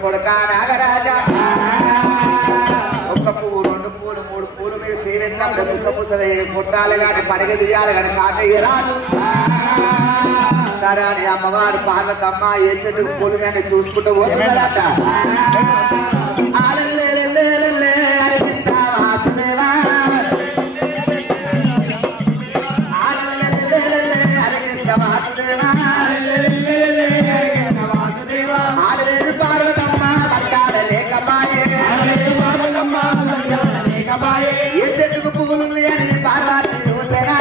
కొడకా నాగరాజా ఒక్క పువ్వు రెండు పూలు మూడు పూలు మీద చేయబెట్టినప్పుడు ముసముసలు కొట్టాలి కానీ పడగ తీయాలి కానీ కాటయ్య రాదు. సరే అని అమ్మవారు పార్వతమ్మ ఏ చెట్టు పూలు కానీ చూసుకుంటూ పోతున్నాడట. ఏ చెట్టుకు పువ్వులు అని పార్వతి చూసేనా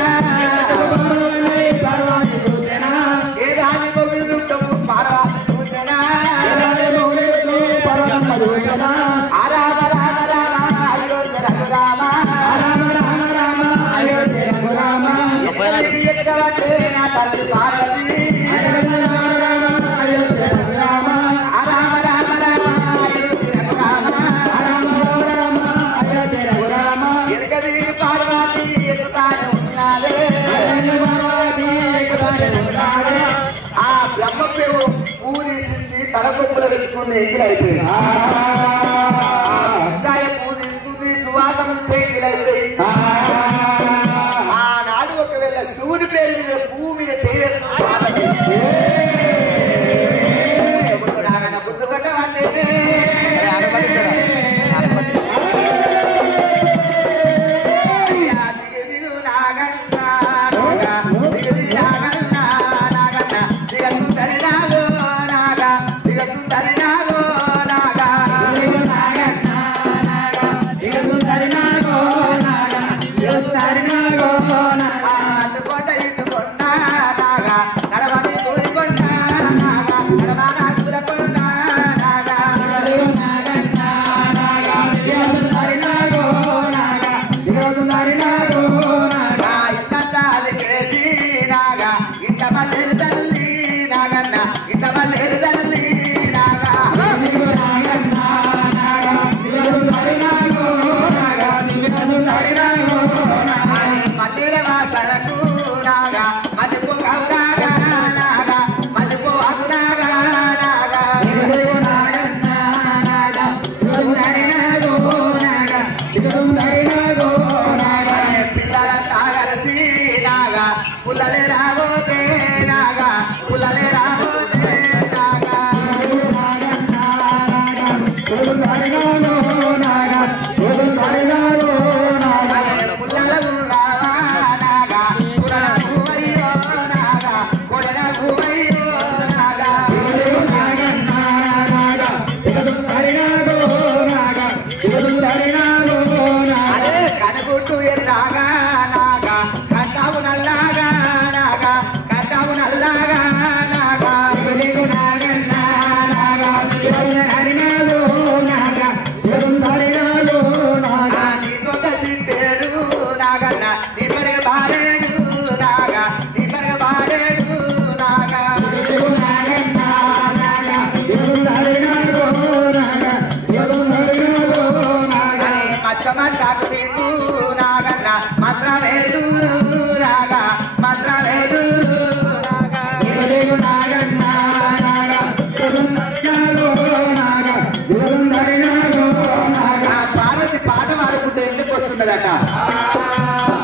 ఏ దాని పువ్వులు వృక్షము పార్వతి చూసేనా రామ రామ రామ అయోధ్య రఘురామ రామ రామ రామ అయోధ్య రఘురామ ఎక్కవటే నా తల్లి పార్వతి అయోధ్య రఘురామ రామ రామ రామ అయోధ్య రఘురామ పార్వతి ఎక్కుతానే ఉన్నాడే ఆ బ్రహ్మ పేరు పూజేసింది తలకొప్పులు పెట్టుకుంది ఎంగిలైపోయింది. అక్షాయ పూజ తీసుకుంది సువాసనం ఎంగిలైపోయింది. ఆనాడు ఒకవేళ శివుని పేరు మీద పువ్వు మీద చేయడం పుస్తకం అంటే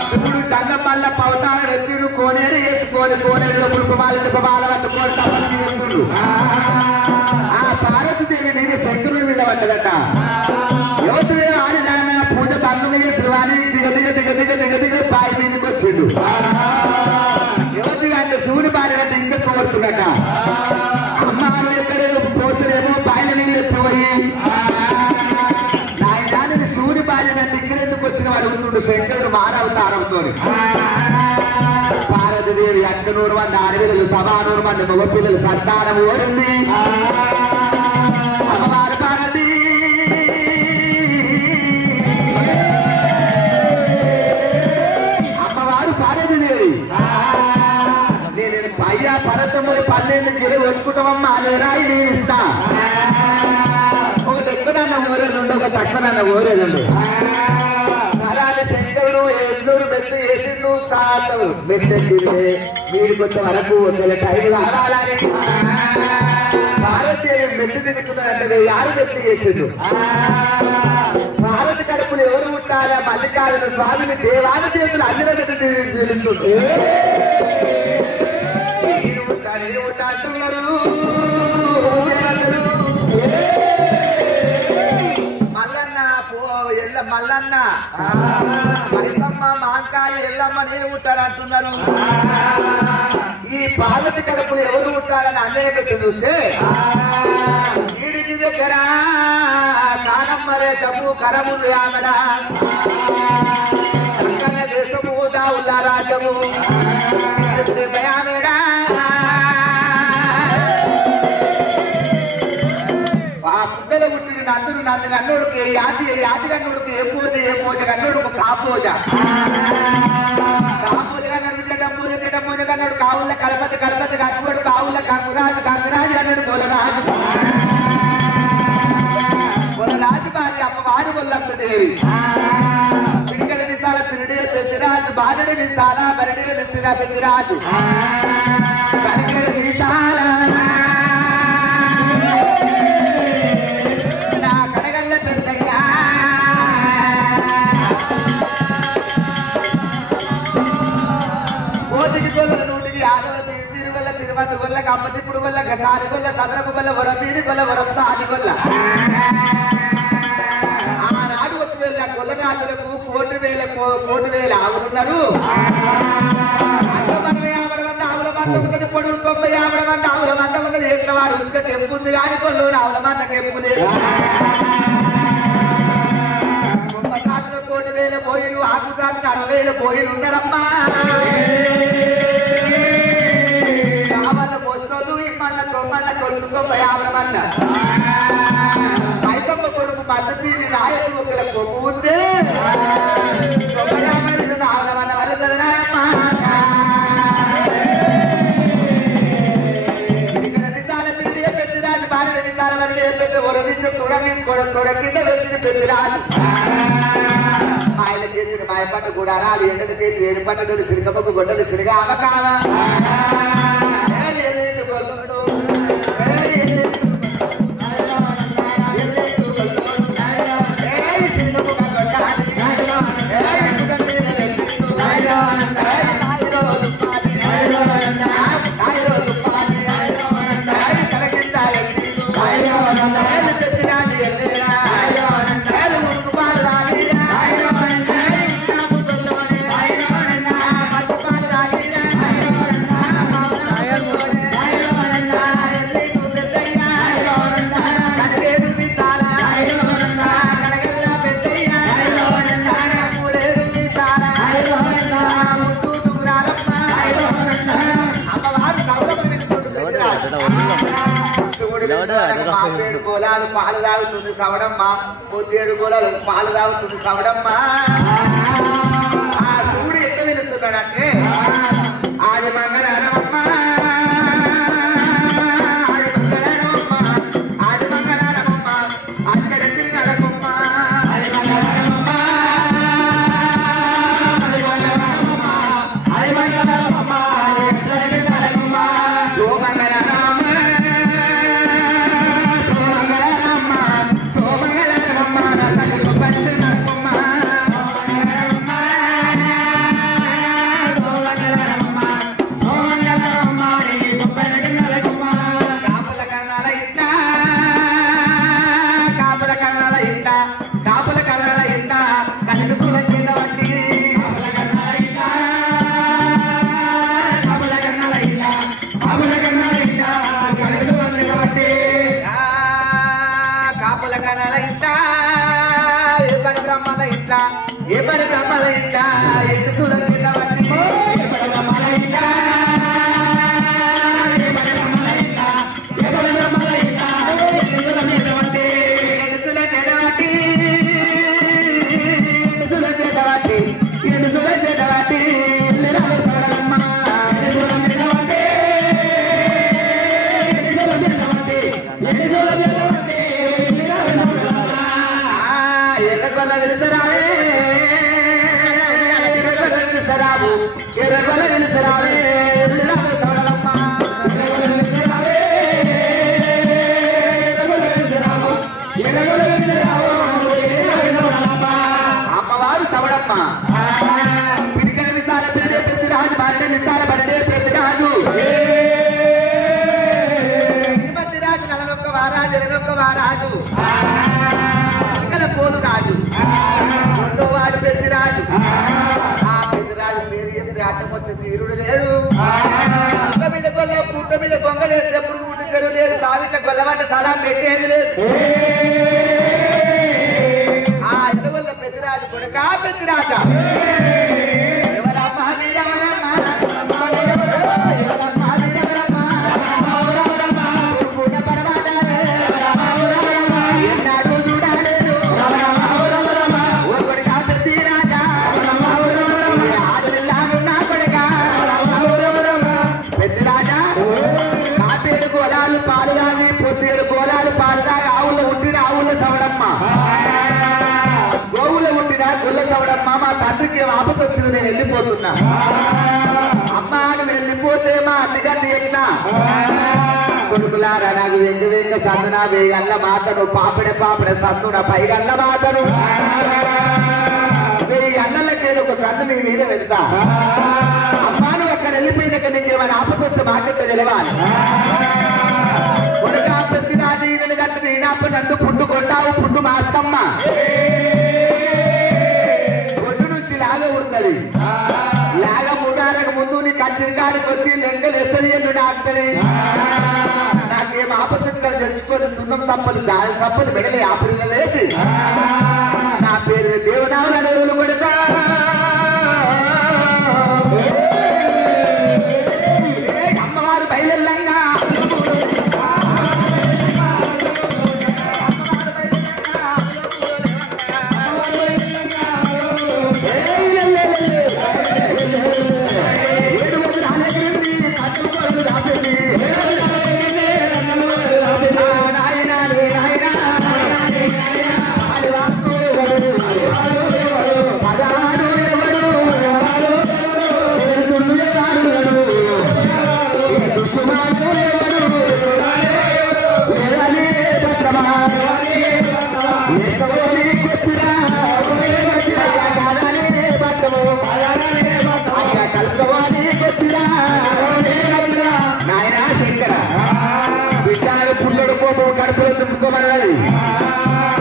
శివుడు చంగపల్ల పవతాల రెత్తులు కోనేరు వేసుకొని కోనేరులో ముడుకుమాలను తపస్సు చేస్తుండ్రు. ఆ పార్వతీదేవి నేను శంకరుడి మీద పడ్డదట. యువతి మీద ఆడిదాన పూజ బంధం శ్రీవాణి దిగ దిగ దిగ దిగ దిగ దిగ బాయి మీదకి వచ్చిండు. యువతి అంటే శివుడి భార్య అంటే ఇంకా కోరుతున్నట. అమ్మాయిలు ఎక్కడే పోస్తేనేమో బాయిల నీళ్ళు ఎత్తిపోయి శివుడి భార్య ఇక్కడెందుకు వచ్చిన వాడు ఉంటుండు శంకరుడు మానవతారంతో. పార్వతీదేవి 800 మంది ఆడపిల్లలు 100 మంది మగపిల్లలు సంతానం ఓడింది. అమ్మవారు పార్వతి అమ్మవారు పార్వతీదేవి నేను పయ్యా పర్వతం పోయి 12 కిలో పెట్టుకుంటామమ్మా అదే రాయి నేను ఇస్తా. ఒకటి ఎక్కువనన్న ఊరేదండి ఒక తక్కువనన్న ఊరేదండి. అలాగే శంకరుడు 700 మెట్లు వేసిండు. తాతలు మెట్లెక్కితే మీరు కొంత వరకు టైం కావాలని పార్వతీదేవి మెట్టు దిగుతున్నదంటే యారు మెట్లు చేసేది పార్వతి కడుపులు ఎవరు ఉంటారా మల్లికార్జున స్వామిని దేవాది దేవులు అందరూ తెలుస్తుంది అంటున్నారు మల్లన్న మల్లన్న మైసమ్మ మాంకాలి ఎల్లమ్మ నేను ఉంటారు అంటున్నారు ఈ పార్వతి కడుపులు ఎవరు ఉంటారని అన్నయ్య పెట్టి చూస్తే వీడికి దగ్గర కానమ్మరే జమ్ము కరములు ఆమెడ దేశము దావుల రాజ్యము ఆమెడ ఆ పుట్టల పుట్టిన నందుడు నన్ను కన్నోడికి యాతి కన్నోడికి ఏ పూజ కన్నోడుకు కాపోజ డమ్మూజ కన్నాడు కావుల కలపతి కట్టుబడు కావుల గంగరాజు అన్నాడు కొలరాజు భార్య అమ్మవారి వల్లమ్మ దేవి పిడికల విశాల పిరిడే పెద్దిరాజు బాలుడి విశాల బరిడే విసిన పెద్దిరాజు కడికల విశాల నా కడగల్ల పెద్దయ్యా కోటికి గొల్ల నూటికి ఆదవతి తిరుగొల్ల తిరువంత గొల్ల కమ్మతిప్పుడు గొల్ల గసారి గొల్ల సదరపు గొల్ల వరం మీది గొల్ల వరం సాది గొల్ల ఆనాడు వచ్చి వెళ్ళ గొల్లనాథులకు కోటి వేల ఆవులున్నారు 50 మంది ఆవుల మంద ఉన్నది పొడుగు 90 మంది ఆవుల మంద ఉన్నది ఎట్ల వాడు ఉసుక తెంపుంది కానీ కొల్లు ఆవుల మంద తెంపు లేదు సాటులో 1,000 పోయిలు ఆకు సాటుకు 60,000 పోయిలు ఉన్నారమ్మా కావాల పోస్టోళ్ళు ఇమ్మన్న తొమ్మన్న కొడుకు 50 మంది మైసమ్మ కొడుకు మద్దపీని నాయకులు ఒకళ్ళ కొమ్ము ఉందే 90 మంది ఆవుల మంద వల్ల చదనాయమ్మా పెద్దరాజు భార్య విశాల పెద్ద వరదీసిన తొడ కింద పెట్టిన పెద్దరాజు మాయలు చేసిన మాయపట్ట గుడారాలు ఎండలు చేసి ఏడు పట్టడలు సిరికమ్మకు గొడ్డలు సిరిగా అవకాల గోళాలు పాలు తాగుతుంది సవడమ్మ 7 గోళాలు పాలు తాగుతుంది సవడమ్మ ఆ శివుడు ఎట్లా పిలుస్తున్నాడంటే ఆది మంగళమ్మ ఆది మంగళమ్మ ఆశ్చర్య నడకమ్మ ఏ పని బ్రహ్మల ఇంట ఎటు సులభ అమ్మవారు సవడమ్మ పిడికల విశాల పెరిడే పెద్దరాజు భార్య విశాల పడిడే పెద్దరాజు శ్రీమతిరాజు నలనొక్క వారాజు ఎనొక్క వారాజు సకల పోలు రాజు రెండో వాడు పెద్దరాజు ఆ పెద్దరాజు పేరు చెప్తే అడ్డం వచ్చే తీరుడు లేడు పుట్ట మీద గొల్ల పుట్ట మీద గొంగలేసే పురుగు చెరువు లేదు సావిట్ల గొల్లవంట సలా పెట్టేది లేదు ఆ ఇళ్ళ పెద్దరాజు కొడుకా పెద్దరాజా ఎవరమ్మా వీడెవరమ్మా ఎన్నాడు చూడలేదు ఓ కొడుకా పెద్దరాజా ఆడపిల్లాగున్నా కొడుకా పెద్దరాజా ఆ పేరు గోళాలు పాలు తాగి పొద్దుడు గోళాలు పాలు తాగి ఆవుల్లో ఉండిన ఆవుల సవడమ్మ గోవుల ఉండిన గొల్ల సవడమ్మ మా తండ్రికి ఏం ఆపత వచ్చింది నేను వెళ్ళిపోతున్నా అమ్మా నువ్వు వెళ్ళిపోతే మా అన్నగారిని ఎట్లా కొడుకులారా నాకు వెంగి వెంగ సందున వేగల్ల మాతను పాపడే పాపడే సందున పైగల్ల మాతను వెయ్యి అన్నలకేదో ఒక కన్ను నీ మీద పెడతా అమ్మా నువ్వు అక్కడ వెళ్ళిపోయినాక నీకు ఏమైనా ఆపత వస్తే మాకెట్ట తెలవాలి కొడుకా ప్రతిరాజు ఈయన గంట నేనాప నందు పుట్టు కొట్టావు పుట్టు మాస్కమ్మ ఒడ్డు నుంచి లాగ ఉంటది లాగ ముడాలకు ముందు నీ కచ్చిరికాడికి వచ్చి లెంగలు ఎసరియలు నాకుతుంది నాకేం ఆపత్తులు తెచ్చుకొని సున్నం సప్పలు జాలి సప్పలు మెడలే ఆపిల్ల లేచి నా పేరు దేవునావుల నడువులు కొడుతా అమ్మవారు బయలుల్లంగా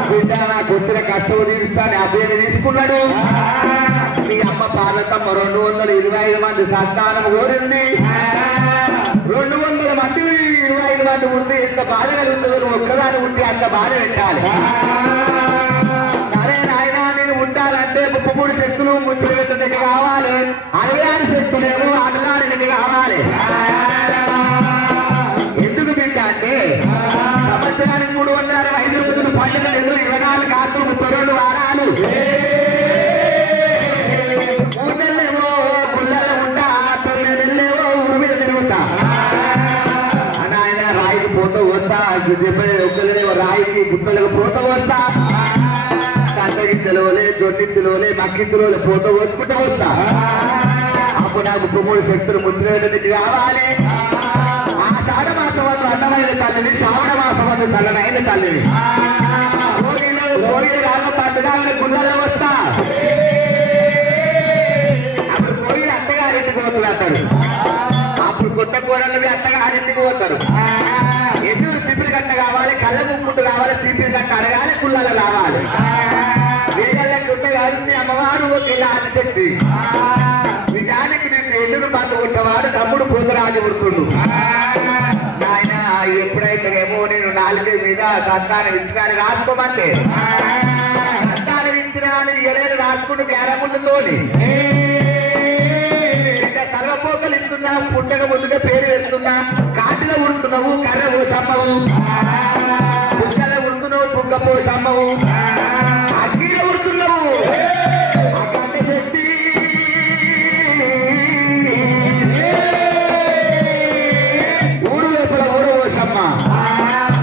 బిడ్డ నాకు వచ్చిన కష్టం తీరుస్తాను అబ్బాయిని తీసుకున్నాడు మీ అమ్మ పార్వతమ్మ 225 మంది సంతానం కోరింది 200 మంది 25 మంది ఉంటే ఎంత బాధ కలుగుతుందో నువ్వు ఒక్కదాని ఉంటే అంత బాధ పెట్టాలి సరే నాయన నేను ఉండాలంటే 33 శక్తులు ముచ్చిపెట్టడానికి కావాలి 66 శక్తులేమో అన్నదానికి కావాలి ఎందుకు బిడ్డ అంటే సంవత్సరానికి 365 రోజులు పండుగ నెలలు 24 కాకులు 32 వారాలు 3 నెలలేమో గుళ్ళలో ఉంటా 9 నెలలేమో ఊరు మీద తిరుగుతా అని ఆయన రాయికి పోతూ వస్తా ఒక్కలేమో రాయికి గుట్టలకు పోతూ వస్తా సంతగిత్తలోలే జొన్నిత్తులోలే మక్కిత్తులోలే పోతూ వసుకుంటూ వస్తా అప్పుడు నాకు 3 శక్తులు ముచ్చినటువంటి కావాలి ఆషాఢ మాసం వద్దు అన్నమైన తల్లిని శ్రావణ మాసం వద్దు చల్లనైన తల్లిని భోగిలు రాగా పండుగ గుళ్ళలో వస్తా అప్పుడు భోగిలు అత్తగారింటికి పోతుంది అంటారు అప్పుడు కొత్త కూరలు అత్తగారింటికి పోతారు ఎన్నో సిపిరి గట్ట కావాలి కళ్ళ ముక్కుంటు కావాలి సిపిరి గట్ట అడగాలి గుళ్ళలో రావాలి వేగల్ల గుట్ట కాదు అమ్మవారు ఒక ఆదిశక్తి నిజానికి నేను ఎన్నును పట్టుకుంటవాడు తమ్ముడు పోతురాజు ఉడుతుండు ఆయన ఎప్పుడైతేనేమో నేను 4 మీద సంతానం ఇచ్చినాన్ని రాసుకోమంటే సంతానం ఇచ్చినాన్ని ఎలేని రాసుకుంటూ గ్యారముళ్ళు తోలి ఇంకా సర్వపోకలు ఇస్తున్నా పుట్టక ముందుగా పేరు పెడుతున్నా కాటిలో ఉడుతున్నావు కర్ర పోసమ్మవు పుట్టలో ఉడుతున్నావు పుక్క పోసమ్మవు అగ్గిలో ఉడుతున్నావు అక్కడ శక్తి ఊరు లోపల ఊరు పోసమ్మ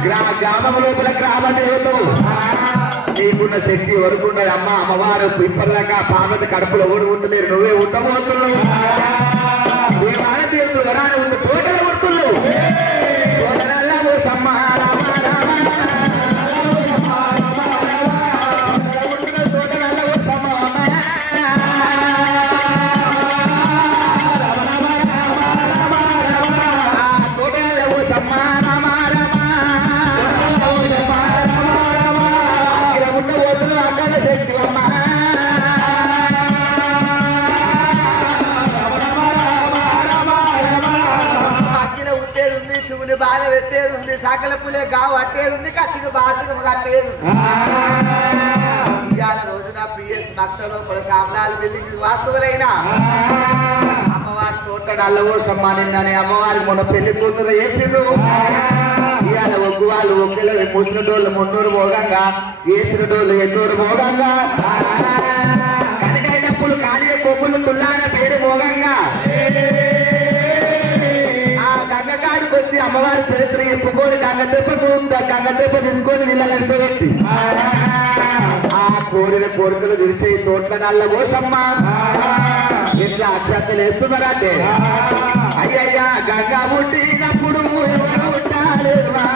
గ్రామం లోపల గ్రామ దేవతలు నీకున్న శక్తి వరకు ఉన్నది అమ్మ అమ్మవారు పిప్పర్లాగా పార్వతి కడుపులో ఊరు ఉండలేరు నువ్వే ఉండబోతున్నావు నీ భారతీయులు వరాలు ఉంది తోటలు కొడుతున్నావు తోటలల్లా పోసమ్మ రామ రామ పెట్టేది ఉంది, సాకల పులే గావు అట్టేది ఉంది, కత్తికి బాసికం కట్టేది ఉంది. ఇవాళ రోజున పిఎస్ భక్తలు శ్యామలాల్ బిల్డింగ్ వాస్తువులైనా అమ్మవారి తోట నల్లగోసమ్మ నిన్ననే అమ్మవారి మొన్న పెళ్లి కూతురు వేసిండ్రు. ఇవాళ ఒగ్గు వాళ్ళు ఒగ్గులు మూసిన డోళ్ళు మున్నూరు మోగంగా, వేసిన డోళ్ళు ఎన్నూరు మోగంగా, కనకైనప్పుడు కాళీ కొమ్ములు తుల్లాడ పేరు మోగంగా ఆ గంగకాడికి వచ్చి అమ్మవారి చరిత్ర చెప్పుకొని గంగతెప్ప తీసుకొని నీళ్ళ పెట్టి ఆ కోరిన కోరికలు విరిచే తోట్ల నల్ల కోసమ్మ ఇట్లా అక్షంతలు వేస్తున్నారంటే అయ్యయ్యా గంగ పుట్టినప్పుడు ఎవరు ఉంటాలేవా